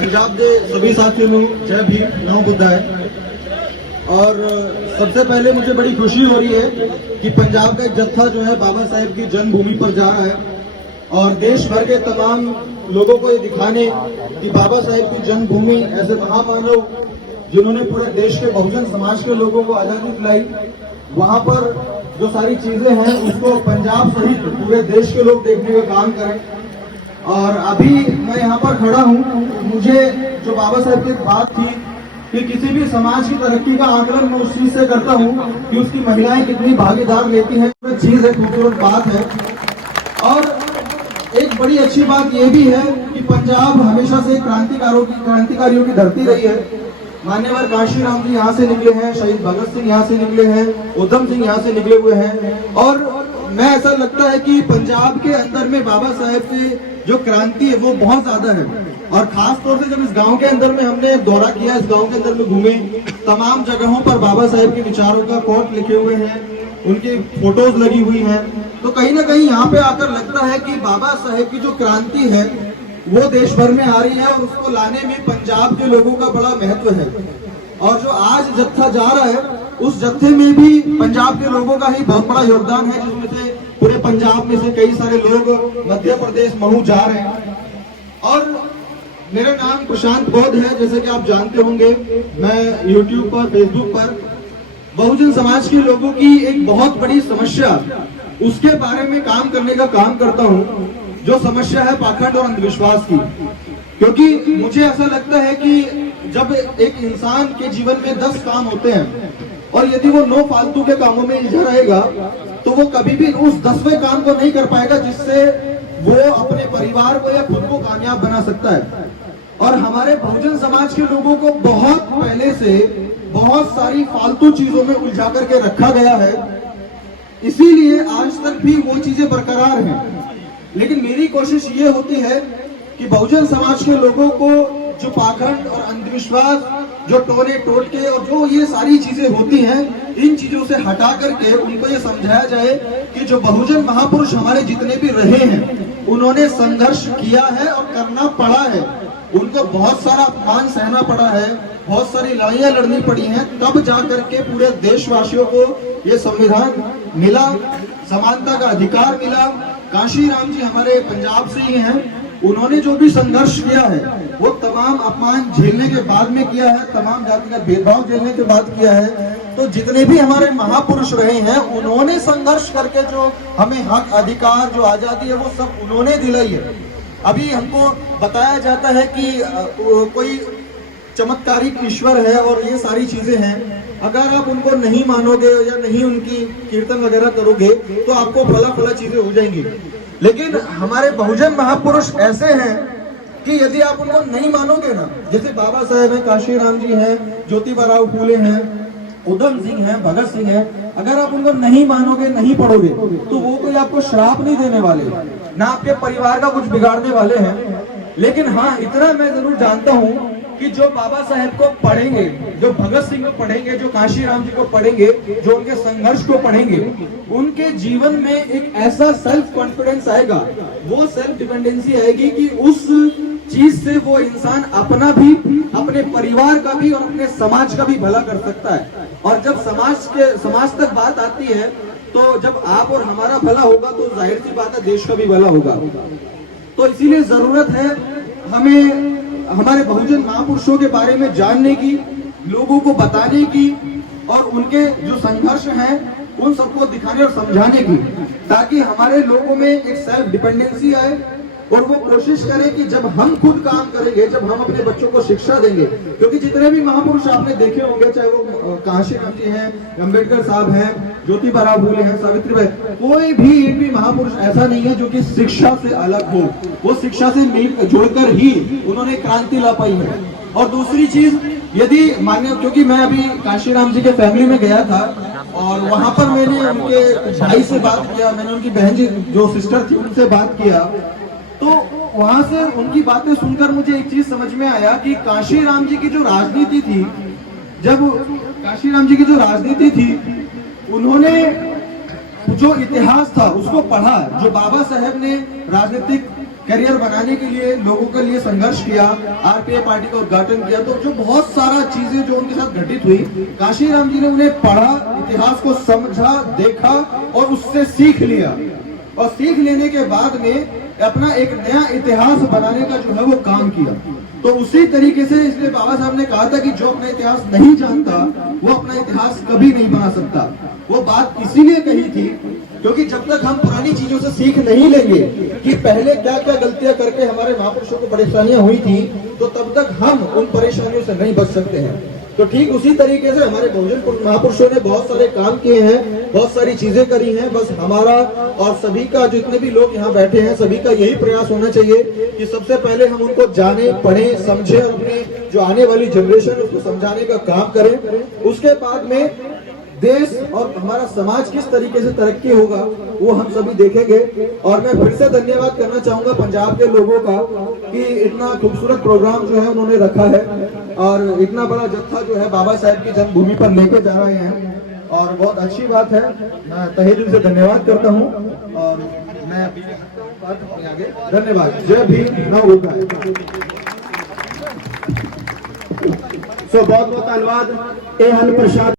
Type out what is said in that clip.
पंजाब के सभी साथियों को जय भीम, नमो बुद्धाय। और सबसे पहले मुझे बड़ी खुशी हो रही है कि पंजाब का एक जत्था जो है बाबा साहेब की जन्मभूमि पर जा रहा है और देश भर के तमाम लोगों को ये दिखाने कि बाबा साहेब की जन्मभूमि ऐसे महामानव जिन्होंने पूरे देश के बहुजन समाज के लोगों को आजादी दिलाई, वहां पर जो सारी चीजें हैं उसको पंजाब सहित पूरे देश के लोग देखने का काम करें। और अभी मैं यहाँ पर खड़ा हूँ, मुझे जो बाबा साहेब की बात थी कि किसी भी समाज की तरक्की का आकलन मैं उस चीज से करता हूँ कि उसकी महिलाएं कितनी भागीदार लेती हैं, चीज है, खूबसूरत बात है। और एक बड़ी अच्छी बात यह भी है कि पंजाब हमेशा से क्रांतिकारियों की धरती रही है। मान्यवर काशीराम जी यहाँ से निकले हैं, शहीद भगत सिंह यहाँ से निकले हैं, उधम सिंह यहाँ से निकले हुए हैं। और मैं ऐसा लगता है कि पंजाब के अंदर में बाबा साहेब की जो क्रांति है वो बहुत ज्यादा है। और खास तौर से जब इस गांव के अंदर में हमने दौरा किया, इस गांव के अंदर में घूमे, तमाम जगहों पर बाबा साहेब के विचारों का कोट लिखे हुए हैं, उनकी फोटोज लगी हुई हैं, तो कहीं ना कहीं यहाँ पे आकर लगता है कि बाबा साहेब की जो क्रांति है वो देश भर में आ रही है और उसको लाने में पंजाब के लोगों का बड़ा महत्व है। और जो आज जत्था जा रहा है उस जत्थे में भी पंजाब के लोगों का ही बहुत बड़ा योगदान है, जिसमें से पूरे पंजाब में से कई सारे लोग मध्य प्रदेश महू जा रहे हैं। और मेरा नाम प्रशांत बौद्ध है, जैसे कि आप जानते होंगे। मैं यूट्यूब पर, फेसबुक पर बहुजन समाज के लोगों की एक बहुत बड़ी समस्या उसके बारे में काम करने का काम करता हूँ, जो समस्या है पाखंड और अंधविश्वास की। क्योंकि मुझे ऐसा लगता है कि जब एक इंसान के जीवन में 10 काम होते हैं और यदि वो 9 फालतू के कामों में उलझा रहेगा तो वो कभी भी उस 10वें काम को नहीं कर पाएगा जिससे वो अपने परिवार को या खुद को कामयाब बना सकता है। और हमारे बहुजन समाज के लोगों को बहुत पहले से बहुत सारी फालतू चीजों में उलझा करके रखा गया है, इसीलिए आज तक भी वो चीजें बरकरार हैं। लेकिन मेरी कोशिश ये होती है कि बहुजन समाज के लोगों को जो पाखंड और अंधविश्वास, जो टोने टोटके और जो ये सारी चीजें होती हैं, इन चीजों से हटा करके उनको ये समझाया जाए कि जो बहुजन महापुरुष हमारे जितने भी रहे हैं उन्होंने संघर्ष किया है और करना पड़ा है। उनको बहुत सारा अपमान सहना पड़ा है, बहुत सारी लड़ाइयां लड़नी पड़ी हैं, तब जाकर के पूरे देशवासियों को ये संविधान मिला, समानता का अधिकार मिला। काशीराम जी हमारे पंजाब से ही हैं, उन्होंने जो भी संघर्ष किया है वो तमाम अपमान झेलने के बाद में किया है, तमाम जाति का भेदभाव झेलने के बाद किया है। तो जितने भी हमारे महापुरुष रहे हैं उन्होंने संघर्ष करके जो हमें हक, अधिकार, जो आजादी है वो सब उन्होंने दिलाई है। अभी हमको बताया जाता है कि कोई चमत्कारिक ईश्वर है और ये सारी चीजें हैं, अगर आप उनको नहीं मानोगे या नहीं उनकी कीर्तन वगैरह करोगे तो आपको फला चीजें हो जाएंगी। लेकिन हमारे बहुजन महापुरुष ऐसे हैं कि यदि आप उनको नहीं मानोगे ना, जैसे बाबा साहेब हैं, काशीराम जी हैं, ज्योतिबा राव फूले हैं, उधम सिंह हैं, भगत सिंह हैं, अगर आप उनको नहीं मानोगे, नहीं पढ़ोगे तो वो कोई आपको श्राप नहीं देने वाले, ना आपके परिवार का कुछ बिगाड़ने वाले हैं। लेकिन हाँ, इतना मैं जरूर जानता हूँ कि जो बाबा साहेब को पढ़ेंगे, जो भगत सिंह को पढ़ेंगे, जो काशीराम जी को पढ़ेंगे, जो उनके संघर्ष को पढ़ेंगे, उनके जीवन में एक ऐसा सेल्फ कॉन्फिडेंस आएगा, वो सेल्फ डिपेंडेंसी आएगी कि उस चीज से वो इंसान अपना भी, अपने परिवार का भी और अपने समाज का भी भला कर सकता है। और जब समाज तक बात आती है तो जब आप और हमारा भला होगा तो जाहिर सी बात है देश का भी भला होगा। तो इसीलिए जरूरत है हमें हमारे बहुजन महापुरुषों के बारे में जानने की, लोगों को बताने की और उनके जो संघर्ष हैं उन सबको दिखाने और समझाने की, ताकि हमारे लोगों में एक सेल्फ डिपेंडेंसी आए और वो कोशिश करें कि जब हम खुद काम करेंगे, जब हम अपने बच्चों को शिक्षा देंगे, क्योंकि जितने भी महापुरुष आपने देखे होंगे, चाहे वो काशीराम जी हैं, अम्बेडकर साहब हैं, ज्योतिबा राव फूले हैं, सावित्रीबाई, कोई भी एक भी महापुरुष ऐसा नहीं है जो कि शिक्षा से अलग हो। वो शिक्षा से मिल जुड़कर ही उन्होंने क्रांति ला पाई है। और दूसरी चीज, यदि मान्य, क्योंकि मैं अभी काशीराम जी के फैमिली में गया था और वहां पर मैंने उनके भाई से बात किया, मैंने उनकी बहन जी जो सिस्टर थी उनसे बात किया, तो वहां से उनकी बातें सुनकर मुझे एक चीज समझ में आया कि काशीराम जी की जो राजनीति थी, जब काशीराम जी की जो राजनीति थी, उन्होंने जो इतिहास था उसको पढ़ा, जो बाबा साहेब ने राजनीतिक करियर बनाने के लिए लोगों के लिए संघर्ष किया, आरपीआई पार्टी का उद्घाटन किया, तो जो बहुत सारा चीजें जो उनके साथ घटित हुई, काशीराम जी ने उन्हें पढ़ा, इतिहास को समझा, देखा और उससे सीख लिया, और सीख लेने के बाद में अपना एक नया इतिहास बनाने का जो है वो काम किया। तो उसी तरीके से इसलिए बाबा साहब ने कहा था कि जो अपना इतिहास नहीं जानता वो अपना इतिहास कभी नहीं बना सकता। वो बात इसीलिए कही थी क्योंकि जब तक हम पुरानी चीजों से सीख नहीं लेंगे कि पहले क्या क्या गलतियां करके हमारे महापुरुषों को परेशानियां हुई थी, तो तब तक हम उन परेशानियों से नहीं बच सकते हैं। तो ठीक उसी तरीके से हमारे बहुजन महापुरुषों ने बहुत सारे काम किए हैं, बहुत सारी चीजें करी हैं। बस हमारा और सभी का, जितने भी लोग यहाँ बैठे हैं, सभी का यही प्रयास होना चाहिए कि सबसे पहले हम उनको जाने, पढ़े, समझे और अपने जो आने वाली जनरेशन है उसको समझाने का काम करें। उसके बाद में देश और हमारा समाज किस तरीके से तरक्की होगा वो हम सभी देखेंगे। और मैं फिर से धन्यवाद करना चाहूंगा पंजाब के लोगों का कि इतना खूबसूरत प्रोग्राम जो है उन्होंने रखा है और इतना बड़ा जत्था जो है बाबा साहेब की जन्मभूमि पर लेके जा रहे हैं, और बहुत अच्छी बात है। मैं तहे दिल से धन्यवाद करता हूँ और मैं आगे धन्यवाद। जय भीम, नव बुद्धाय। सो बहुत बहुत धन्यवाद। ए हन प्रसाद